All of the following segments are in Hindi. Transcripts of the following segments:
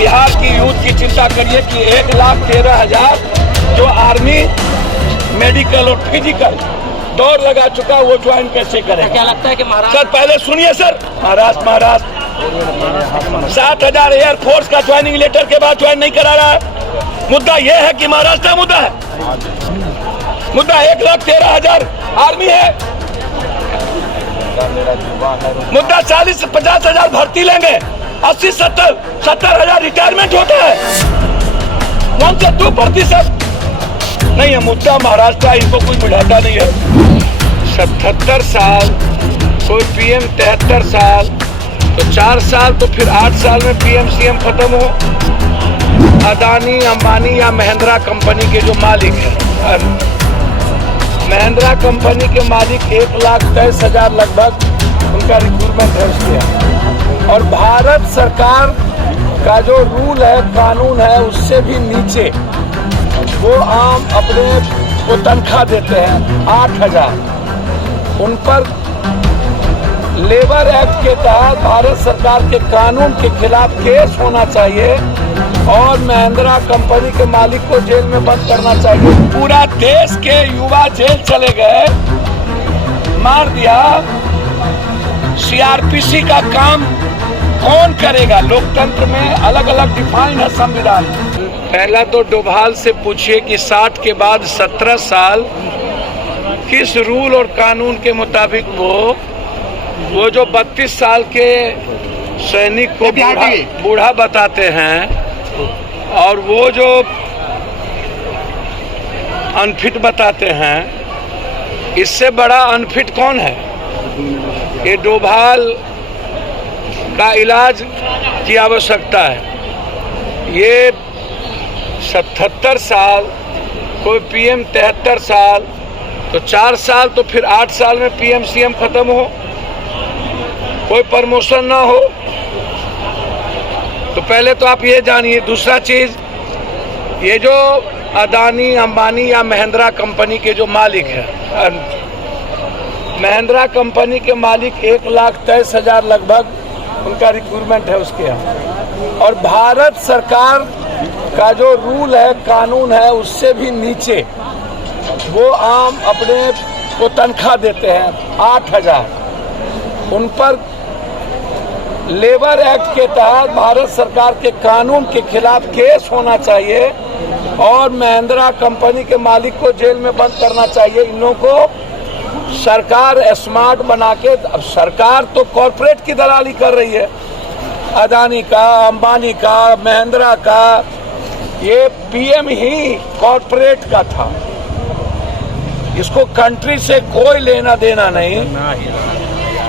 बिहार की यूथ की चिंता करिए कि 1,13,000 जो आर्मी मेडिकल और फिजिकल दौड़ लगा चुका वो ज्वाइन कैसे करें? क्या लगता है कि महाराष्ट्र सर पहले सुनिए सर, महाराष्ट्र 7,000 एयरफोर्स का ज्वाइनिंग लेटर के बाद ज्वाइन नहीं करा रहा है। मुद्दा यह है कि महाराष्ट्र मुद्दा है, मुद्दा 1,13,000 आर्मी है, मुद्दा 40-50,000 भर्ती लेंगे, 80-70,000 रिटायरमेंट होता है, 1-2% नहीं है। मुद्दा महाराष्ट्र, इनको कोई बुढ़ाता नहीं है। 77 साल, कोई पीएम 73 साल, तो 4 साल तो फिर 8 साल में पीएम सीएम खत्म हो। अदानी अंबानी या महिंद्रा कंपनी के जो मालिक हैं, महिंद्रा कंपनी के मालिक 1,23,000 लगभग उनका रिक्रूटमेंट है उसके। और भारत सरकार का जो रूल है, कानून है, उससे भी नीचे वो आम अपने को तनख्वाह देते हैं 8,000। उन पर लेबर एक्ट के तहत भारत सरकार के कानून के खिलाफ केस होना चाहिए और महिंद्रा कंपनी के मालिक को जेल में बंद करना चाहिए। पूरा देश के युवा जेल चले गए, मार दिया। सीआरपीसी का काम कौन करेगा? लोकतंत्र में अलग अलग डिफाइन है संविधान। पहला तो डोभाल से पूछिए कि 60 के बाद 17 साल किस रूल और कानून के मुताबिक वो जो 32 साल के सैनिक को बूढ़ा बताते हैं और वो जो अनफिट बताते हैं, इससे बड़ा अनफिट कौन है? ये डोभाल का इलाज की आवश्यकता है। ये 77 साल, कोई पीएम 73 साल, तो 4 साल तो फिर 8 साल में पीएम सीएम खत्म हो, कोई प्रमोशन ना हो। तो पहले तो आप ये जानिए। दूसरा चीज, ये जो अदानी अंबानी या महिंद्रा कंपनी के जो मालिक हैं, महिंद्रा कंपनी के मालिक 1,23,000 लगभग उनका रिक्रूटमेंट है उसके यहाँ। और भारत सरकार का जो रूल है, कानून है, उससे भी नीचे वो आम अपने को तनख्वाह देते हैं 8,000। उन पर लेबर एक्ट के तहत भारत सरकार के कानून के खिलाफ केस होना चाहिए और महिंद्रा कंपनी के मालिक को जेल में बंद करना चाहिए। इन लोगों को सरकार स्मार्ट बना के, अब सरकार तो कॉर्पोरेट की दलाली कर रही है, अदानी का, अंबानी का, महिंद्रा का। ये पीएम ही कॉर्पोरेट का था, इसको कंट्री से कोई लेना देना नहीं,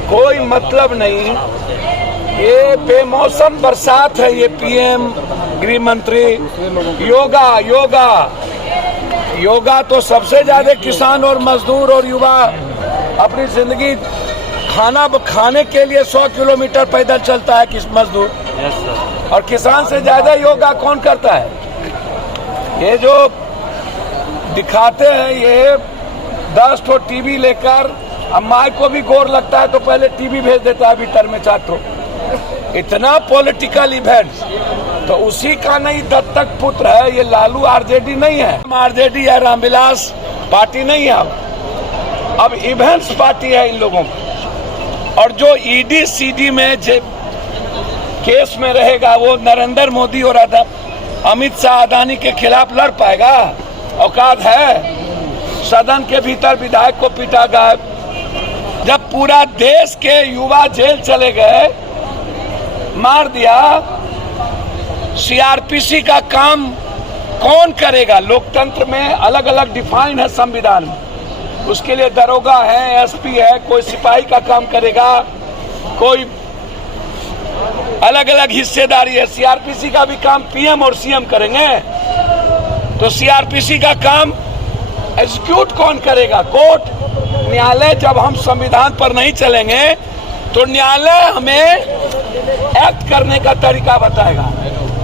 कोई मतलब नहीं। ये बेमौसम बरसात है। ये पीएम, गृह मंत्री, योगा तो सबसे ज्यादा किसान और मजदूर और युवा अपनी जिंदगी खाने के लिए 100 किलोमीटर पैदल चलता है किस मजदूर। और किसान से ज्यादा योगा कौन करता है? ये जो दिखाते हैं, ये 10 ठो टीवी लेकर, अब माई को भी गोर लगता है तो पहले टीवी भेज देता है भीतर में 4 ठो। इतना पॉलिटिकल इवेंट्स तो उसी का नहीं दत्तक पुत्र है। ये लालू आरजेडी नहीं है, आरजेडी है, रामविलास पार्टी नहीं है, अब इवेंट्स पार्टी है इन लोगों की। और जो ईडी सीडी में केस में रहेगा, वो नरेंद्र मोदी और अमित शाह अदानी के खिलाफ लड़ पाएगा? औकात है? सदन के भीतर विधायक को पीटा गया। जब पूरा देश के युवा जेल चले गए, मार दिया। सीआरपीसी का काम कौन करेगा? लोकतंत्र में अलग अलग डिफाइन है संविधान में। उसके लिए दरोगा है, एसपी है, कोई सिपाही का काम करेगा, कोई अलग अलग हिस्सेदारी है। सीआरपीसी का भी काम पीएम और सीएम करेंगे, तो सीआरपीसी का काम एग्जीक्यूट कौन करेगा? कोर्ट, न्यायालय। जब हम संविधान पर नहीं चलेंगे तो न्यायालय हमें एक्ट करने का तरीका बताएगा।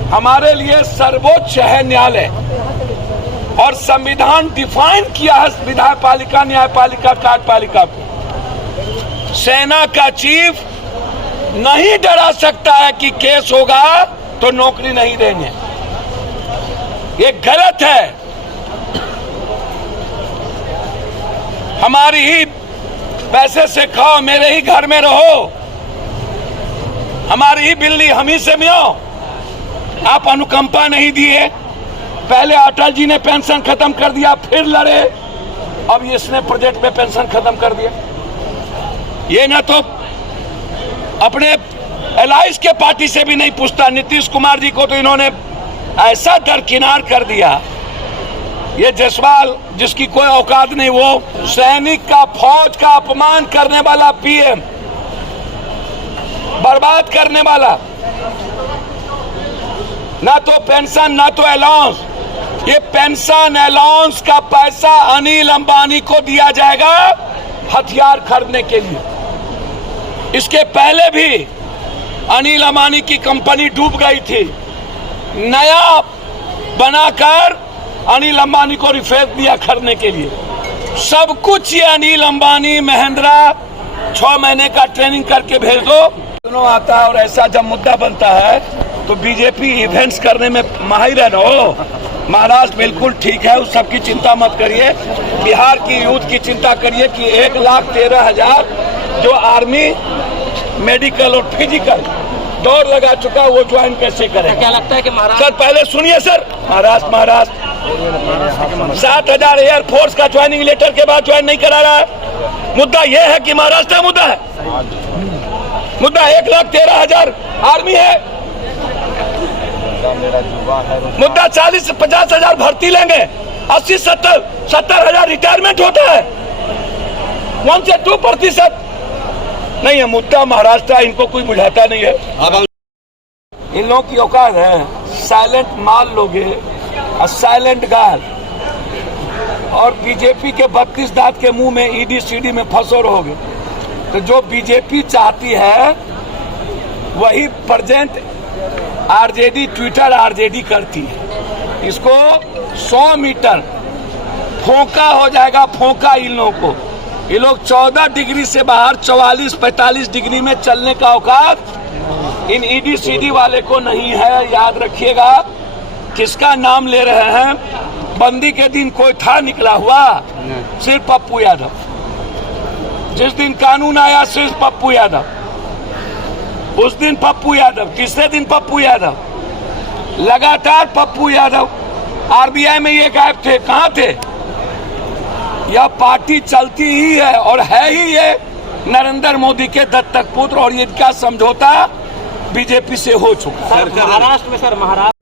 हमारे लिए सर्वोच्च है न्यायालय, और संविधान डिफाइन किया है विधायपालिका, न्यायपालिका, कार्यपालिका को। सेना का चीफ नहीं डरा सकता है कि केस होगा तो नौकरी नहीं देंगे। ये गलत है। हमारी ही पैसे से खाओ, मेरे ही घर में रहो, हमारी ही बिल्ली हम ही से मियो। आप अनुकंपा नहीं दिए। पहले अटल जी ने पेंशन खत्म कर दिया, फिर लड़े, अब इसने प्रोजेक्ट में पेंशन खत्म कर दिया। ये ना तो अपने एलाइस के पार्टी से भी नहीं पूछता। नीतीश कुमार जी को तो इन्होंने ऐसा दरकिनार कर दिया। ये जसवाल जिसकी कोई औकात नहीं, वो सैनिक का, फौज का अपमान करने वाला पीएम, बर्बाद करने वाला। ना तो पेंशन ना तो अलाउंस। ये पेंशन अलाउंस का पैसा अनिल अंबानी को दिया जाएगा हथियार खरीदने के लिए। इसके पहले भी अनिल अंबानी की कंपनी डूब गई थी। नया बनाकर अनिल अंबानी को रिफेस दिया खरीदने के लिए। सब कुछ ये अनिल अंबानी, महिंद्रा 6 महीने का ट्रेनिंग करके भेज दो, दोनों आता है। और ऐसा जब मुद्दा बनता है तो बीजेपी इवेंट्स करने में माहिर है ना। महाराष्ट्र बिल्कुल ठीक है, उस सबकी चिंता मत करिए। बिहार की यूथ की चिंता करिए कि 1,13,000 जो आर्मी, मेडिकल और फिजिकल दौड़ लगा चुका, वो ज्वाइन कैसे करें। क्या लगता है कि महाराष्ट्र, सर पहले सुनिए सर, महाराष्ट्र 7,000 एयरफोर्स का ज्वाइनिंग लेटर के बाद ज्वाइन नहीं करा रहा है। मुद्दा यह है कि महाराष्ट्र मुद्दा है। मुद्दा 1,13,000 आर्मी है। मुद्दा 40 से 50,000 भर्ती लेंगे, 80-70,000 रिटायरमेंट होता है। 1 से 2% नहीं है मुद्दा। महाराष्ट्र इनको कोई बुझाता नहीं है। इन लोगों की औकात है, साइलेंट माल लोगे और साइलेंट गाल। और बीजेपी के 32 दांत के मुंह में ईडी सीडी में फंसो रहोगे। तो जो बीजेपी चाहती है वही प्रेजेंट आरजेडी, ट्विटर आरजेडी करती है। इसको 100 मीटर फोका हो जाएगा, फोका इन लोगों को। ये लोग 14 डिग्री से बाहर 44-45 डिग्री में चलने का औकात इन ईडी सीडी वाले को नहीं है। याद रखिएगा। किसका नाम ले रहे हैं? बंदी के दिन कोई था निकला हुआ? सिर्फ पप्पू यादव। जिस दिन कानून आया सिर्फ पप्पू यादव, उस दिन पप्पू यादव, तीसरे दिन पप्पू यादव, लगातार पप्पू यादव। आरबीआई में ये गायब थे, कहां थे? यह पार्टी चलती ही है और है ही ये नरेंद्र मोदी के दत्तक पुत्र। और इनका समझौता बीजेपी से हो चुका है। महाराष्ट्र में सर, महाराष्ट्र